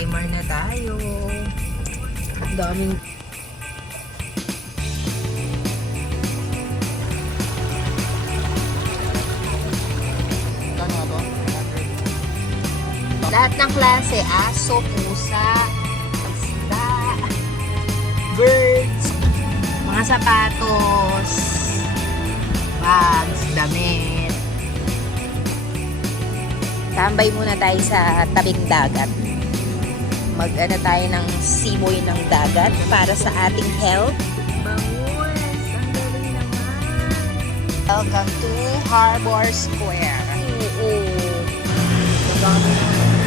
Timar na tayo. Ang daming... Lahat ng klase, aso, pusa, isda, birds, mga sapatos, bags, damit. Tambay muna tayo sa tabing dagat. Mag-ano tayo ng simoy ng dagat para sa ating health. Bangus! Ang galing naman! Welcome to Harbor Square.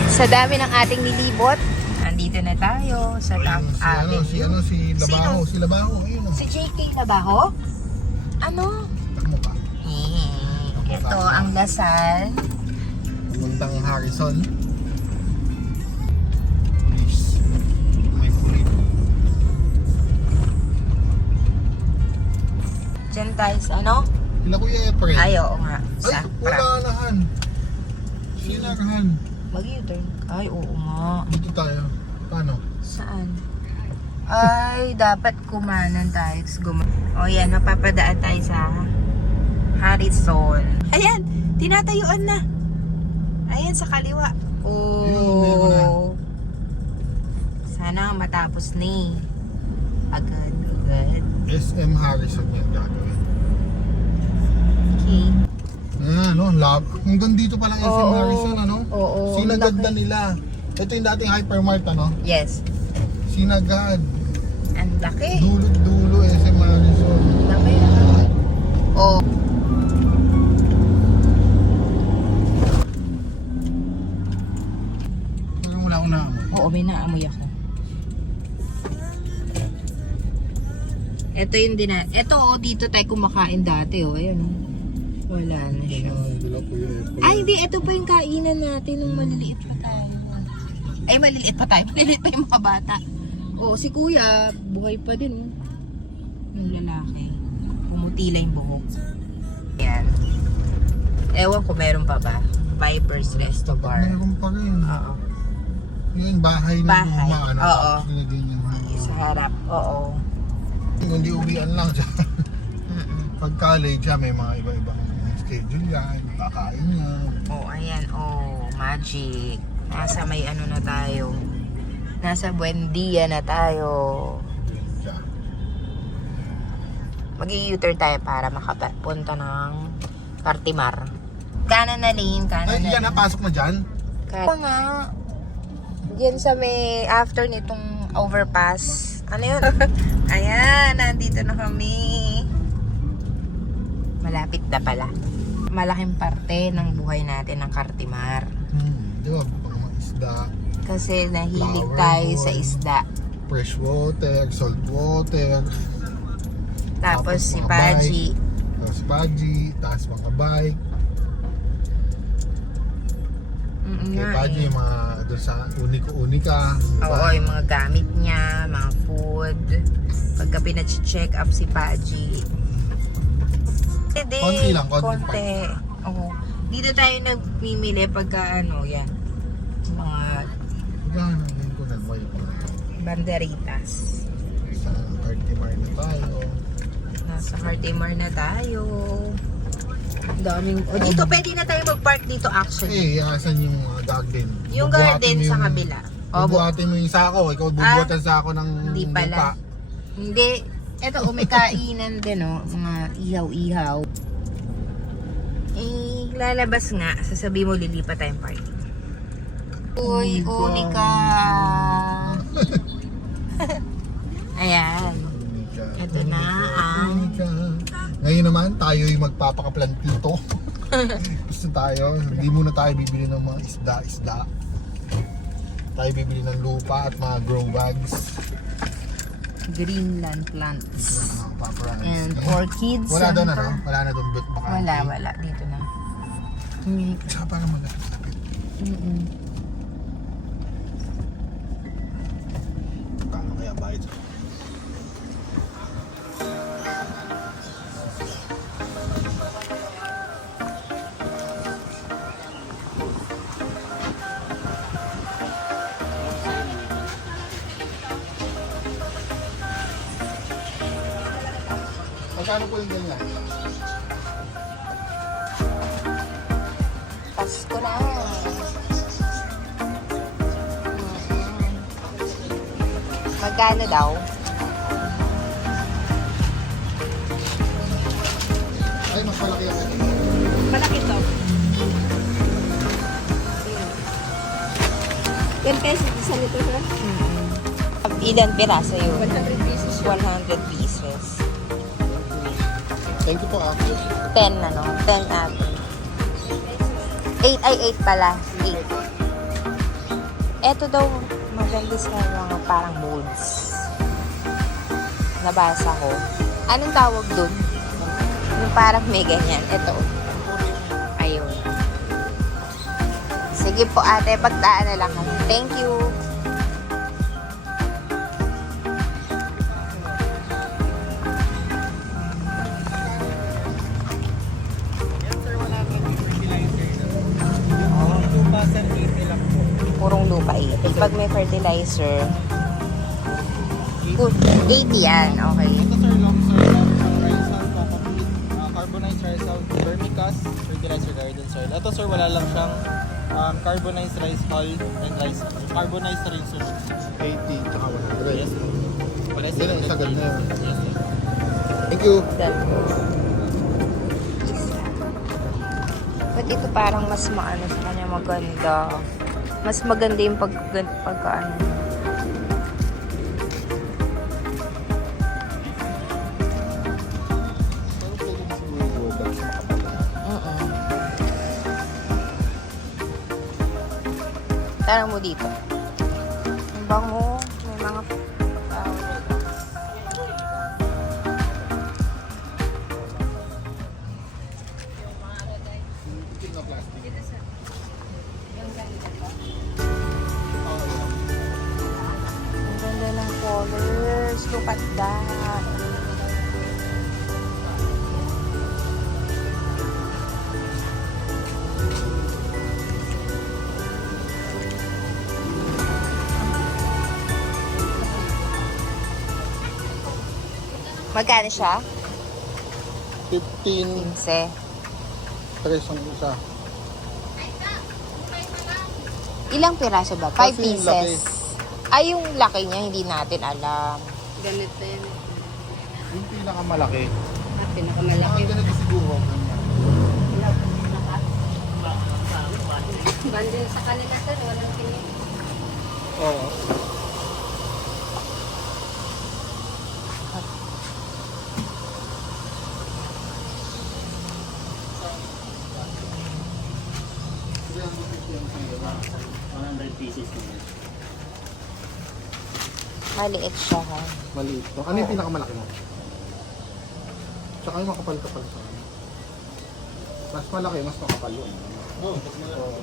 Sa dami ng ating nilibot, andito na tayo sa Top Avenue. Si Labaho. Ayun. Si JK Labaho? Ano? Takmo pa. Ito ang Lasal. Puntang Harrison. Please. May pulit. Diyan tayo sa ano? Kila Kuya Efren. Ay, oo nga. Ay, wala nahan. Sinarahan. Mag-U-turn. Ay, oo nga. Dito tayo. Paano? Saan? Ay, dapat kumanan tayo. O yan, mapapadaan tayo sa Harrison. Ayan, tinatayuan na. Ayan, sa kaliwa. Oh. Sana matapos ni. Agad. SM Harrison yan gagawin. Okay. Hanggang dito pa lang SM Harrison, ano? Oo. Sinagad na nila. Ito yung dating hypermart, ano? Yes. Sinagad. Ang laki. Dulo SM Harrison. Laki. Oh. Parang wala akong naamoy. Oo, may naamoy ako. Ito yung ito dito tayo kumakain dati ayan wala na siya. Ay hindi, ito pa yung kainan natin nung maliliit pa tayo. Ay maliliit pa yung mga bata. Si kuya buhay pa din yung lalaki. Pumutila yung buhok. Ayan. Ewan ko meron pa ba? Viper's Resto Bar. Meron pa rin. Oo. Yun, bahay na luma. Oo. Sa harap. Oo. Hindi uwian lang siya. Pag college, may mga iba-ibang schedule yan. Kakain niya. Ayan. Magic. Nasa may ano na tayo. Nasa Buendia na tayo. Mag-u-turn tayo para makapunta ng Cartimar. Kanan na lane, Ay, yan, napasok na dyan? Kaya nga. Diyan sa may after nitong overpass. Ano yun? Ayan, nandito na kami. Malapit na pala. Malaking parte ng buhay natin ng Cartimar. Di ba? Mga isda. Kasi nahilig tayo sa isda. Fresh water, salt water. Tapos si mga Paji. Tapos si Paji, tapos mga bike. Kay Paji, mga doon sa unika. Oo, yung mga gamit niya, mga food. Pagka pina-check up si Paji. Konti lang, konti. Oo. Dito tayo nagmimili pagka yan. Mga Gano'n ko na mo banderitas. sa Cartimar na tayo. Nasa Cartimar na tayo. Daming... dito pwede na tayo mag-park dito actually. Asan yung garden? Yung garden sa kabila. Bubuhatin mo yung sako. Ikaw bubuhatan sa ako ng Hindi pala. lupa. Hindi. Ito, may kainan din, mga ihaw-ihaw. Lalabas nga. Sasabi mo, lilipat tayong party. Uy, unika. Ayan. Ito na ang... Ngayon naman, tayo yung magpapakaplantito. Gusto tayo. Hindi muna tayo bibili ng mga isda. Tayo bibili ng lupa at mga grow bags. Greenland plants. And And orchid wala doon center. Wala na doon but baka. Wala. Dito na. Saka para maglalapit. Paano kaya bayad? Magkano po yung ganyan? Pasko na. Magkano daw? Ay, mas malaki yung ganyan. Malaki to. 10 pesos isa nito, sir. Ilan piraso yun? 100 pesos. 100 pieces. Thank you po, Ate. 10 ano? 10 ate. 8 ay 8 pala. 8. Eto daw, maganda sa mga parang molds. Nabasa ko. Anong tawag dun? Yung parang may ganyan. Ito. Ayun. Sige po ate, pagdaan na lang kami. Thank you. Purong lupa 80. Pag may fertilizer, 80 yan. Okay. Ito sir, long sir, rice hull, carbonized rice hull, vermicast, fertilizer garden soil. Ito sir, wala lang siyang carbonized rice hull and rice carbonized rice hull. 80 tsaka 100. Yes. Wala Yun ang isagad na yun. Yes sir. Thank you. Ba't ito parang mas maano sa kanya maganda? Mas maganda yung pagkaano. Pero pwede na siguro grow bags sa makapal. Tara mo dito. Ang bango. May mga tao. Itim na plastic. Ang ganda ng colors. Look at that. Magkano siya? 15 15. tres ang isa. Ilang piraso ba? 5 Kasi yung pieces. laki. Ay, yung laki niya, hindi natin alam. Ganito yan. Yung pinakamalaki. Pinakamalaki. Ang ganito siguro. Ganyan. Bundle sa kanila, sir. Walang pinili. Oo. Maliit siya, ha? Maliit. No? Ano yung pinakamalaki mo? Tsaka yung makapal-kapal sa ano. Mas malaki, mas makapal yun. Oo, mas malaki.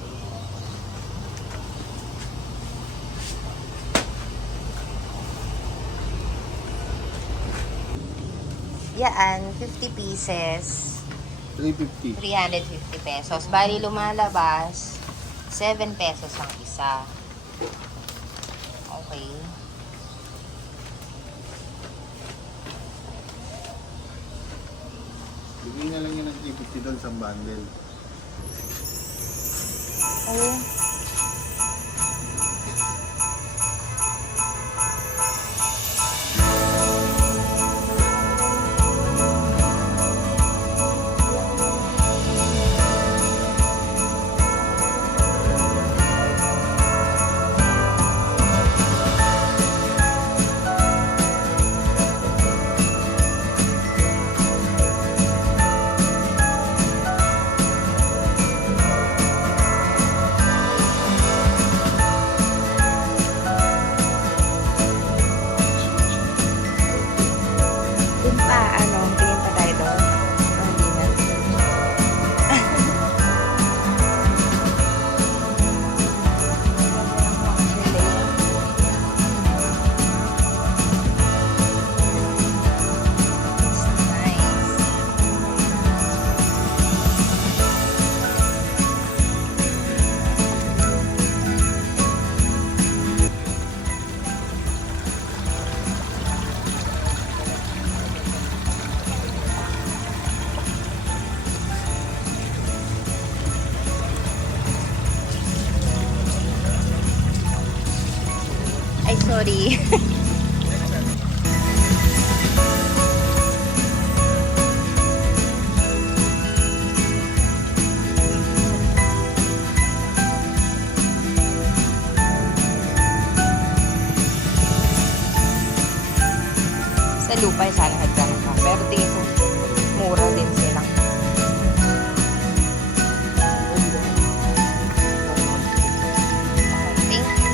Yan, 50 pieces. 350. 350 pesos. Bali lumalabas, 7 pesos ang isa. Okay. Bigay na lang yun ng 350 doon sa bundle. Ayun. Sorry. Sa lupa, sana hagdan ka. Pero tingin ko, mura din sila. Thank you.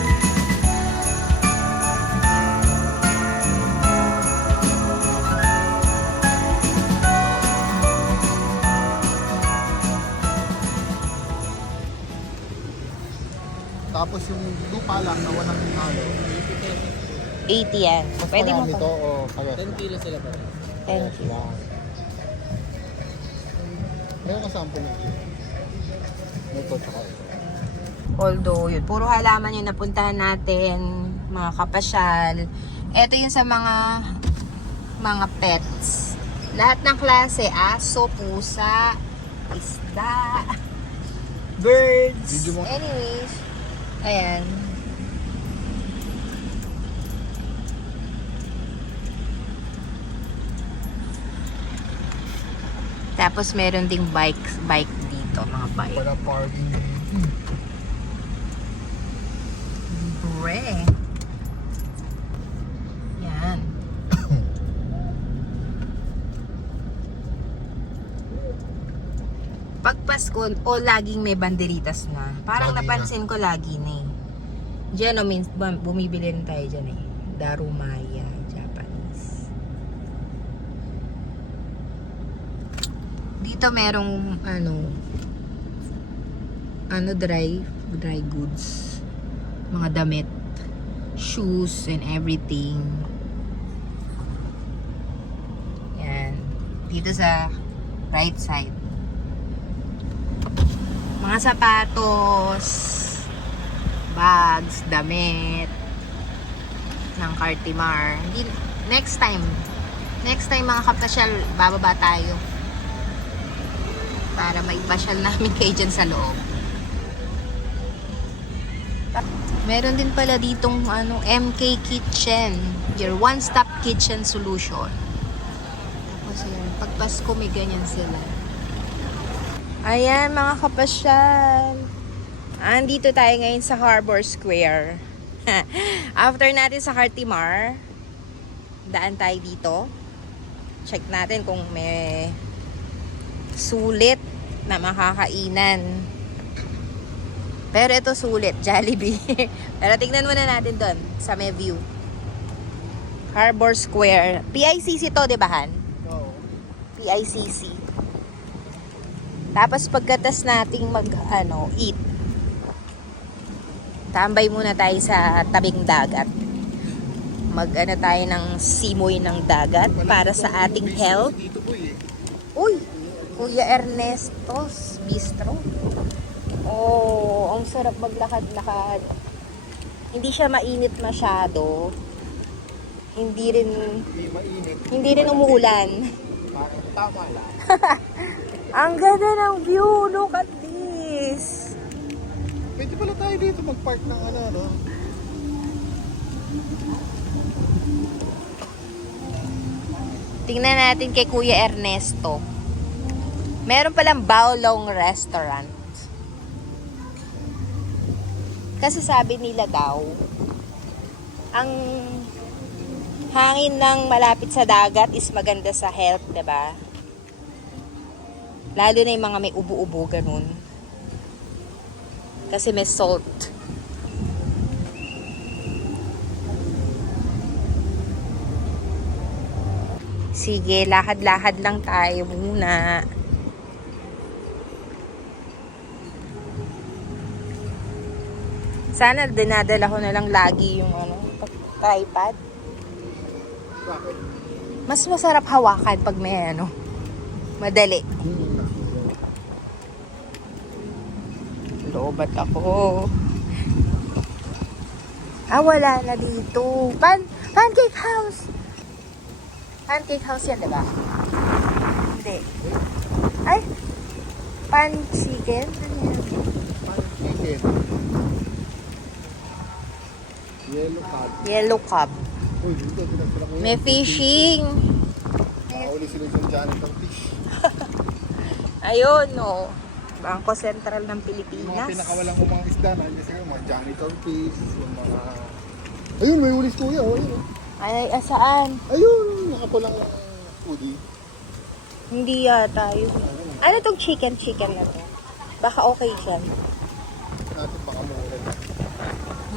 Tapos yung lupa lang na walang halo. 80 yan. Mas Pwede mo marami pa. to o kaya? 10 kilos sila pa. Thank you. Wow. Meron ka sample ng kit. Ito tsaka ito. Although, yun, puro halaman yung napuntahan natin, mga kapasyal. Ito yung sa mga pets. Lahat ng klase, aso, pusa, isda, birds. Video mo. Anyways, ayan. Tapos meron ding bike dito, mga bike. Para parking. Bre. Yan. Pag Pasko, laging may banderitas na. Parang Lagi napansin ko lagi na eh. Diyan, bumibili na tayo dyan eh. Darumaya, Japanese. Dito merong, dry goods. Mga damit, shoes, and everything. Yan. Dito sa right side. Mga sapatos, bags, damit ng Cartimar. Next time mga kapasyal, bababa tayo para maipasyal namin kayo dyan sa loob. Meron din pala ditong MK Kitchen, your one-stop kitchen solution. Tapos yun, pag Pasko may ganyan sila. Ayan mga kapasyal. Andito tayo ngayon sa Harbor Square. After natin sa Cartimar, daan tayo dito. Check natin kung may sulit na makakainan. Pero ito sulit, Jollibee. Pero tingnan muna natin doon sa may view. Harbor Square. PICC to, di ba, Han? Oo. PICC. Tapos pagkatas nating eat. Tambay muna tayo sa tabing dagat. Tayo ng simoy ng dagat para sa ating health. Dito po eh. Uy, Kuya Ernesto's Bistro. Oh, ang sarap maglakad-lakad. Hindi siya mainit masyado. Hindi rin umuulan. Tama lang. Ang ganda ng view. Look at this. Pwede pala tayo dito mag-park ng Tingnan natin kay Kuya Ernesto. Meron palang Baolong Restaurant. Kasi sabi nila daw, ang hangin ng malapit sa dagat is maganda sa health, 'di ba? Lalo na yung mga may ubo-ubo ganun. Kasi may salt. Sige, lakad-lakad lang tayo muna. Sana dinadala ko na lang lagi yung tripod. Bakit? Mas masarap hawakan pag may madali. Lobat ako. Wala na dito. Pancake House. Pancake House yan, diba? Hindi. Ay! Pan chicken? Ano yan? Chicken. Yellow cab. Yellow cab. Uy, dito, pinagpala ko yun. May fishing. Nakahuli sila yung janitor fish. Ayun, no. Bangko Sentral ng Yung mga Pilipinas. pinakawalang mga isda na, hindi sila mga janitor fish, yung mga... Ayun, may huli si kuya. Oh, ayun. Ay, saan? Ayun, nakapulang hoodie. Hindi yata. Yun. Ano tong chicken na to? Baka okay siya. Natin baka mawala na.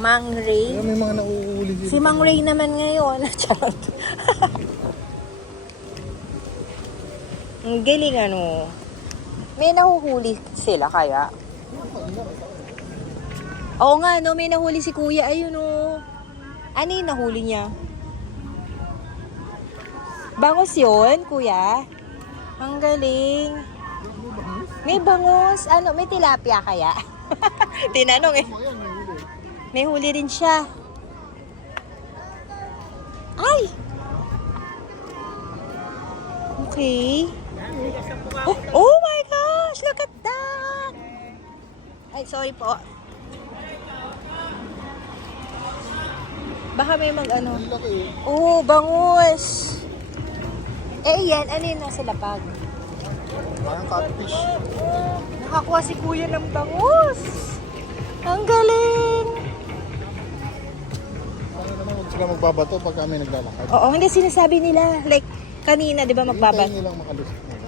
Mang Ray. Ayun, may mga nauuli dito. Si Mang Ray naman ngayon. Charot. Ang galing ano. May nahuhuli sila kaya? Oo nga no, may nahuli si kuya. Ayun o. Ano yung nahuli niya? Bangos yun, kuya? Ang galing. May bangus. Ano, may tilapia kaya? Tinanong eh. Ayan, may huli. May huli rin siya. Ay! Okay. Oh my gosh! Look at that! Ay, sorry po. Baka may mag-ano. Ang laki eh. Oh, bangus! Eh, yan. Ano yun nasa lapag? Parang catfish. Nakakuha si kuya ng bangus! Ang galing! Paano naman huwag sila magbabato pag kami naglalakad? Oo, hindi sinasabi nila. Like, kanina, di ba magbabat? Hintayin nilang makalusot na.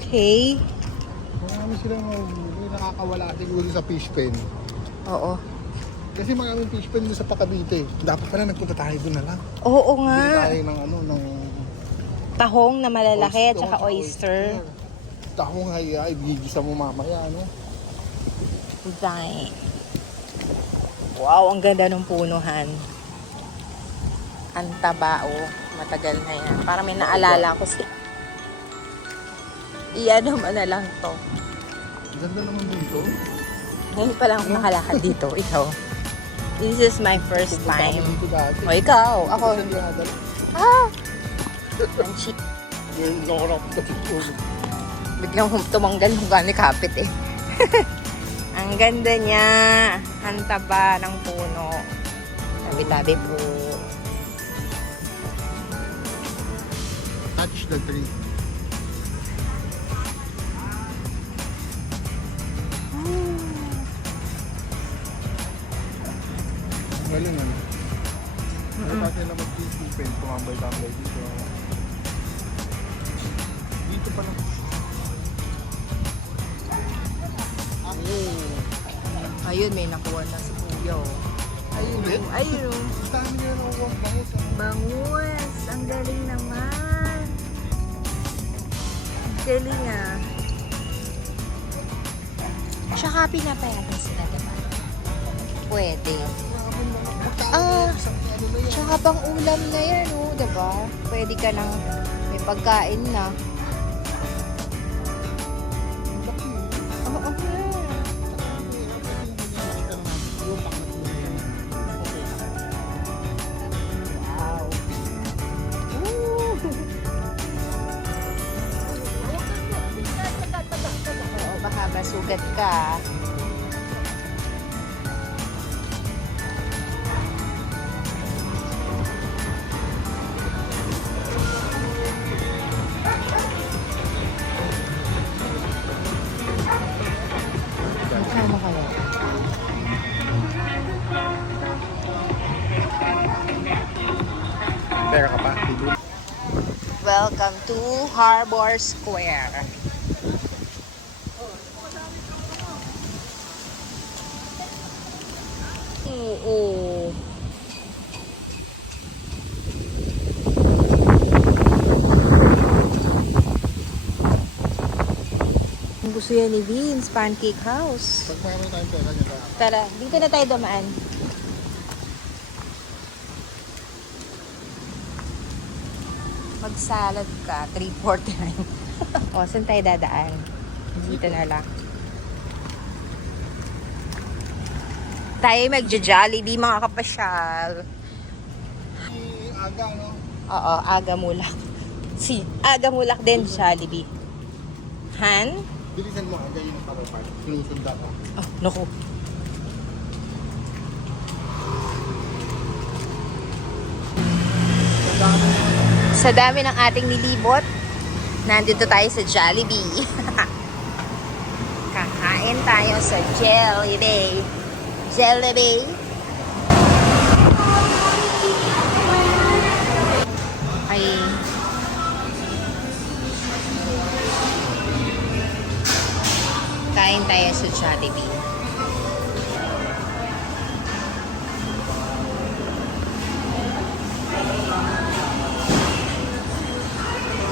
Okay. Marami silang nakakawala siguro sa fish pen. Oo. Kasi maraming fish pen doon sa Pakabite. Dapat pala nagpunta tayo doon na lang. Oo Bili nga. tayo ng ano, ng Tahong na malalaki at oyster, saka oyster. Tahong ay gigisa mo mamaya, ano? Design. Wow, ang ganda ng punuhan. Ang taba, oh. Matagal na yan. Parang may naalala ko si... Iyan naman na lang to. Ganda naman dito. Ngayon pa lang ako nakalakad dito. Ikaw. This is my first Pupunta kami time. dito dati. O, ikaw. Ako. Saan dinadala? Ah! Ang cheap. Ngayon lang ako nakapunta dito. Biglang tumanggal yung gani kapit eh. Ang ganda niya. Ang taba ng puno. Tabi-tabi po. Touch the tree. Galing ano. Dapat nila mag-fish pen, tumambay-tambay dito. Dito pa lang. Ayun, may nakuha na si Kuya. Oh. Ayun, ayun. Ang dami nila nakuha ang bangus. Bangus. Ang galing naman. Ang galing ah. Tsaka pinapayagan sila, diba? Pwede. Ah, tsaka pang ulam na yan, oh, diba? Pwede ka nang may pagkain na. Oo, wow. Ooh. Oo, baka masugat ka. Magkano kaya? Pera ka pa? Welcome to Harbor Square. Oo. Gusto yan ni Vince, Pancake House. Pag mayroon tayong pera niya kaya. Tara, dito na tayo dumaan. Mag-salad ka, 349. O, saan tayo dadaan? Dito na lang. Tayo magja-Jollibee mga kapasyal. Si Aga, no? Oo, Aga Mulak. Si Aga Mulak din, Jollibee. Han? Bilisan mo, agad yung power part. Sinusunda ko. Oh, naku. Sa dami ng ating nilibot, nandito tayo sa Jollibee. Kakain tayo sa Jollibee. Jollibee. Ay. Kain tayo sa Jollibee.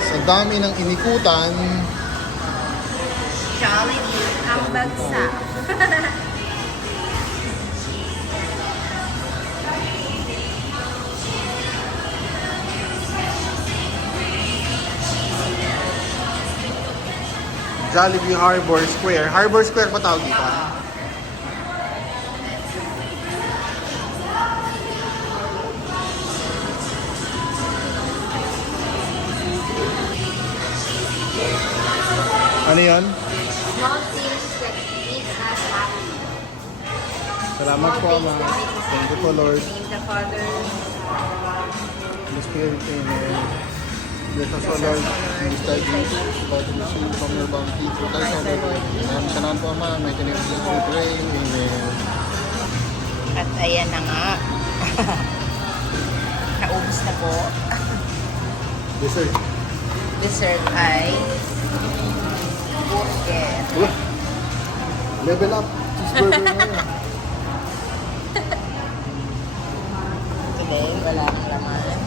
Sa dami ng inikutan, Jollibee ang bagsak. Jollibee Harbor Square. Harbor Square pa tawag dito? Ano yan? Small things that makes us happy. Salamat po, Ama. Thank you po, Lord. Name the Father. The Spirit, Amen. Bless us, O Lord. This time, God will receive from your bounty. Through Christ our Lord. Maraming salamat po, Ama. May tinigil we pray. Amen. At ayan na nga. Naubos na po. Dessert. Dessert ay burger. Level up. Cheeseburger na yun. Today, wala nang laman.